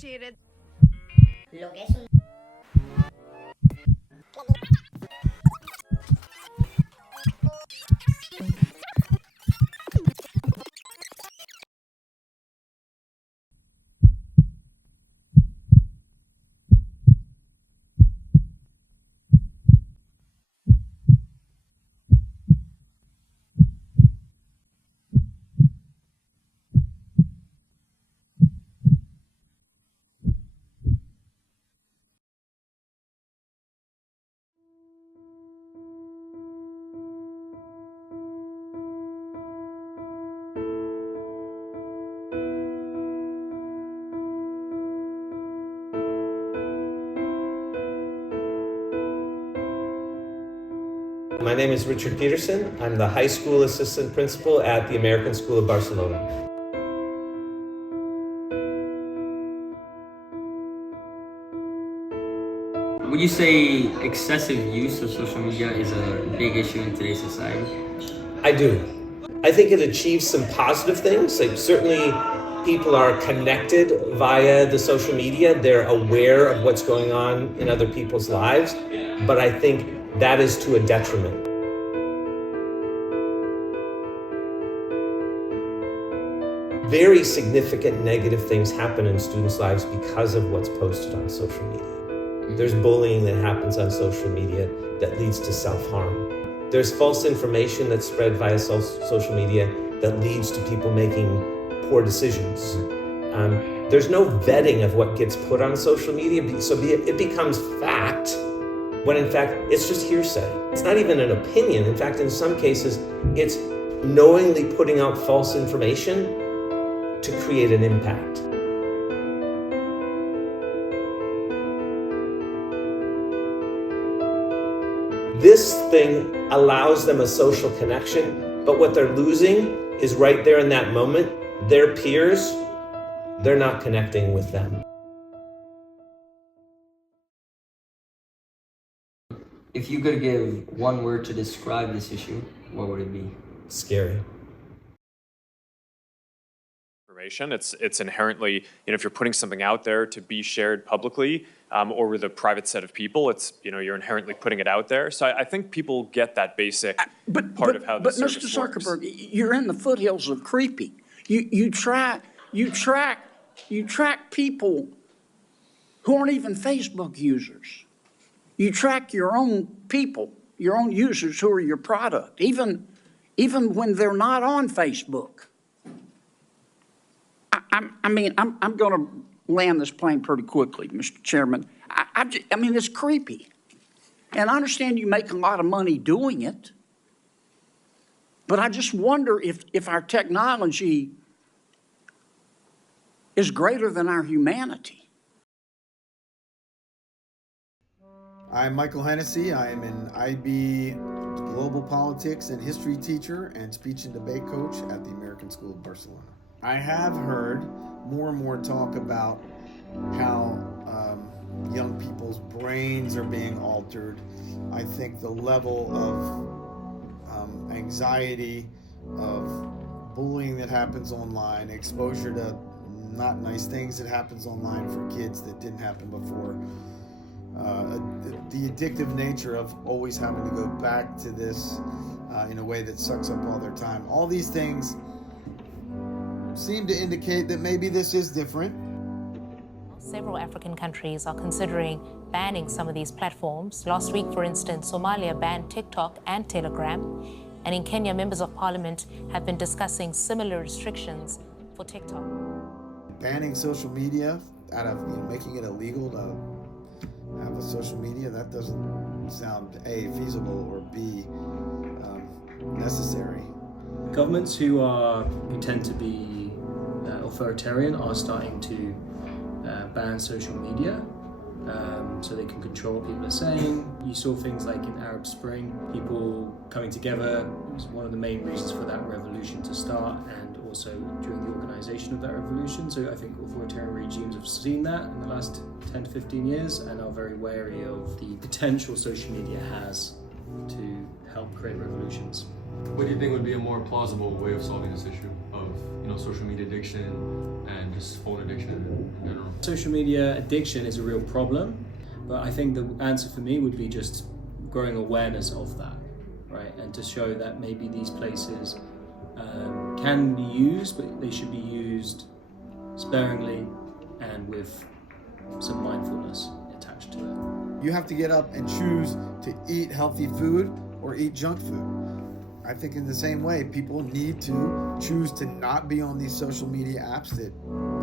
appreciated. Lo que es un My name is Richard Peterson. I'm the high school assistant principal at the American School of Barcelona. Would you say excessive use of social media is a big issue in today's society? I do. I think it achieves some positive things. Like certainly people are connected via the social media. They're aware of what's going on in other people's lives. But I think that is to a detriment. Very significant negative things happen in students' lives because of what's posted on social media. There's bullying that happens on social media that leads to self-harm. There's false information that's spread via social media that leads to people making poor decisions. There's no vetting of what gets put on social media, so it becomes fact, when in fact it's just hearsay. It's not even an opinion. In fact, in some cases, it's knowingly putting out false information to create an impact. This thing allows them a social connection, but what they're losing is right there in that moment, their peers, they're not connecting with them. If you could give one word to describe this issue, what would it be? Scary. It's inherently, if you're putting something out there to be shared publicly or with a private set of people, it's, you're inherently putting it out there. So I think people get that basic part of how the service Mr. works. Zuckerberg, you're in the foothills of creepy. You track people who aren't even Facebook users. You track your own people, your own users who are your product, even when they're not on Facebook. I'm going to land this plane pretty quickly, Mr. Chairman. I mean, it's creepy. And I understand you make a lot of money doing it, but I just wonder if our technology is greater than our humanity. I'm Michael Hennessy. I am an IB Global Politics and History teacher and speech and debate coach at the American School of Barcelona. I have heard more and more talk about how young people's brains are being altered. I think the level of anxiety, of bullying that happens online, exposure to not nice things that happens online for kids that didn't happen before, the addictive nature of always having to go back to this in a way that sucks up all their time. All these things seem to indicate that maybe this is different. Several African countries are considering banning some of these platforms. Last week, for instance, Somalia banned TikTok and Telegram. And in Kenya, members of parliament have been discussing similar restrictions for TikTok. Banning social media out of making it illegal to have a social media, that doesn't sound A, feasible, or B, necessary. Governments who tend to be authoritarian are starting to ban social media so they can control what people are saying. You saw things like in Arab Spring, people coming together. It was one of the main reasons for that revolution to start, and also during the organization of that revolution. So I think authoritarian regimes have seen that in the last 10 to 15 years and are very wary of the potential social media has to help create revolutions. What do you think would be a more plausible way of solving this issue of, social media addiction and just phone addiction in general? Social media addiction is a real problem, but I think the answer for me would be just growing awareness of that, right? And to show that maybe these places can be used, but they should be used sparingly and with some mindfulness attached to it. You have to get up and choose to eat healthy food or eat junk food. I think in the same way, people need to choose to not be on these social media apps that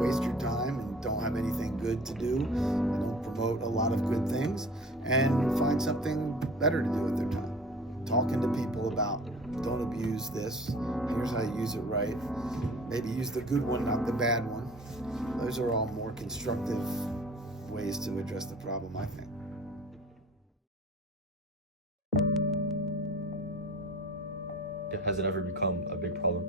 waste your time and don't have anything good to do and don't promote a lot of good things, and find something better to do with their time. Talking to people about, don't abuse this, here's how you use it right, maybe use the good one, not the bad one. Those are all more constructive ways to address the problem, I think. Has it ever become a big problem?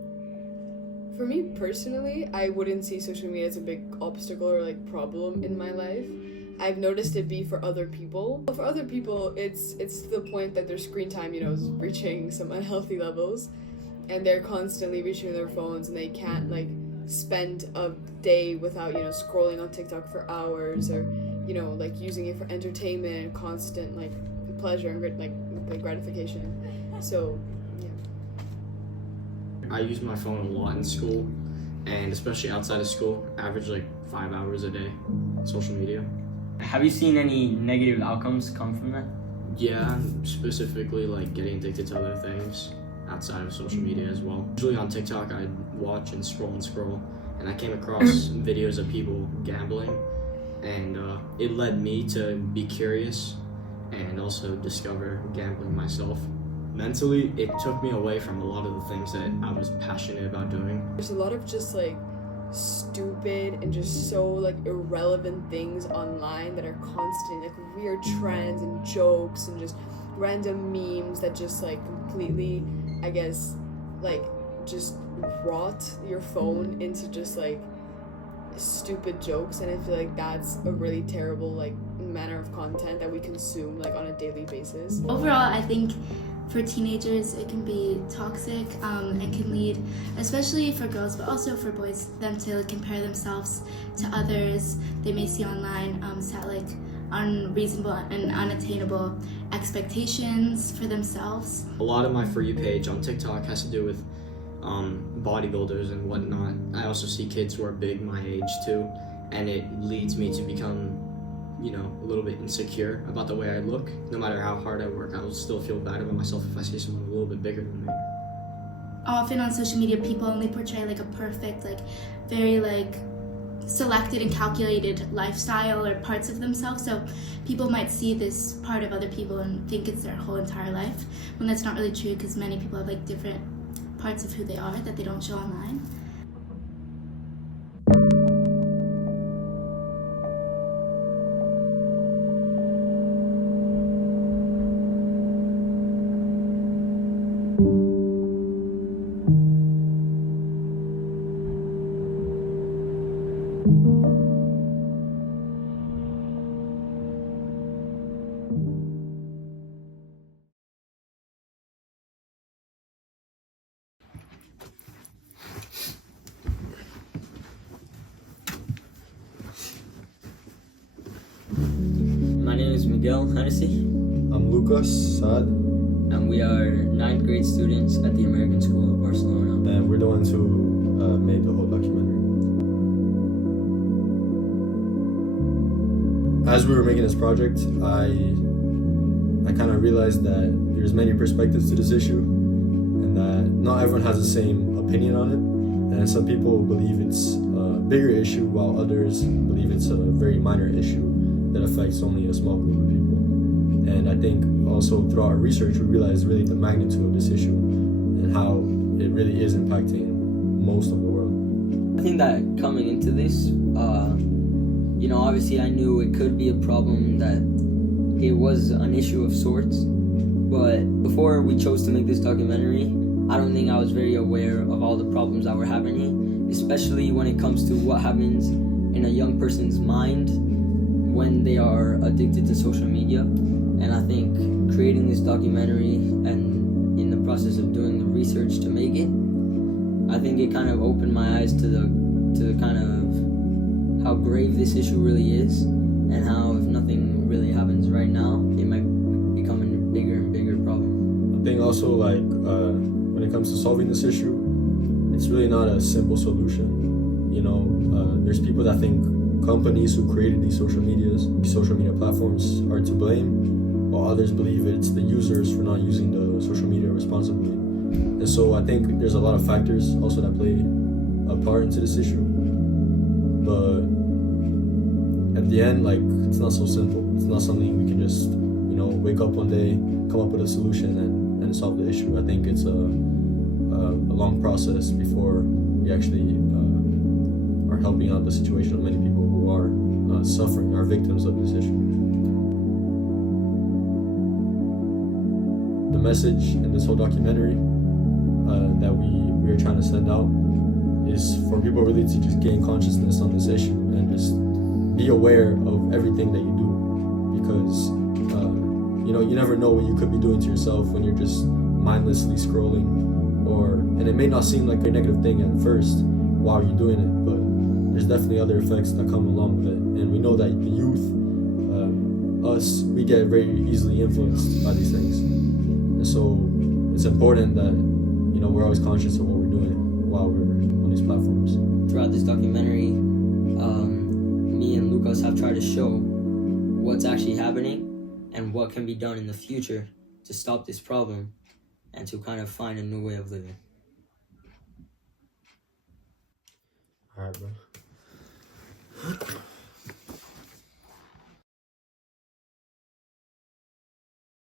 For me personally, I wouldn't see social media as a big obstacle or problem in my life. I've noticed it be for other people. For other people, it's to the point that their screen time, is reaching some unhealthy levels, and they're constantly reaching their phones, and they can't spend a day without scrolling on TikTok for hours, or using it for entertainment and constant pleasure and gratification. So. I use my phone a lot in school, and especially outside of school. Average 5 hours a day, social media. Have you seen any negative outcomes come from that? Yeah, specifically getting addicted to other things outside of social media as well. Usually on TikTok, I'd watch and scroll, and I came across videos of people gambling, and it led me to be curious and also discover gambling myself. Mentally, it took me away from a lot of the things that I was passionate about doing. There's a lot of just stupid and just so irrelevant things online that are constant, weird trends and jokes and just random memes that just completely, I guess, just rot your phone into just stupid jokes. And I feel that's a really terrible manner of content that we consume on a daily basis. Overall, I think for teenagers, it can be toxic and can lead, especially for girls, but also for boys, them to compare themselves to others they may see online, set unreasonable and unattainable expectations for themselves. A lot of my For You page on TikTok has to do with bodybuilders and whatnot. I also see kids who are big my age too, and it leads me to become a little bit insecure about the way I look. No matter how hard I work, I will still feel bad about myself if I see someone a little bit bigger than me. Often on social media, people only portray a perfect, very selected and calculated lifestyle or parts of themselves. So people might see this part of other people and think it's their whole entire life, when that's not really true, because many people have different parts of who they are that they don't show online. My name is Miguel Hennessy. I'm Lucas Saad. And we are 9th grade students at the American School of Barcelona. And we're the ones who made the whole documentary. As we were making this project, I kind of realized that there's many perspectives to this issue, and that not everyone has the same opinion on it. And some people believe it's a bigger issue, while others believe it's a very minor issue that affects only a small group of people. And I think also through our research, we realized really the magnitude of this issue and how it really is impacting most of the world. I think that coming into this, obviously I knew it could be a problem, that it was an issue of sorts. But before we chose to make this documentary, I don't think I was very aware of all the problems that were happening, especially when it comes to what happens in a young person's mind when they are addicted to social media. And I think creating this documentary and in the process of doing the research to make it, I think it kind of opened my eyes to the kind of how grave this issue really is, and how if nothing really happens right now, it might become a bigger and bigger problem. I think also like when it comes to solving this issue, it's really not a simple solution. You know, there's people that think companies who created these social media platforms are to blame, while others believe it's the users for not using the social media responsibly. And so I think there's a lot of factors also that play a part into this issue. But at the end, like, it's not so simple. It's not something we can just, you know, wake up one day, come up with a solution and solve the issue. I think it's a long process before we actually are helping out the situation of many people who are suffering, are victims of this issue. The message in this whole documentary that we are trying to send out is for people really to just gain consciousness on this issue and just be aware of everything that you do, because you know, you never know what you could be doing to yourself when you're just mindlessly scrolling, and it may not seem like a negative thing at first while you're doing it, but there's definitely other effects that come along with it. And we know that the youth, we get very easily influenced by these things. And so it's important that, you know, we're always conscious of what we're doing while we're on these platforms. Throughout this documentary, me and Lucas have tried to show what's actually happening and what can be done in the future to stop this problem and to kind of find a new way of living. All right, bro.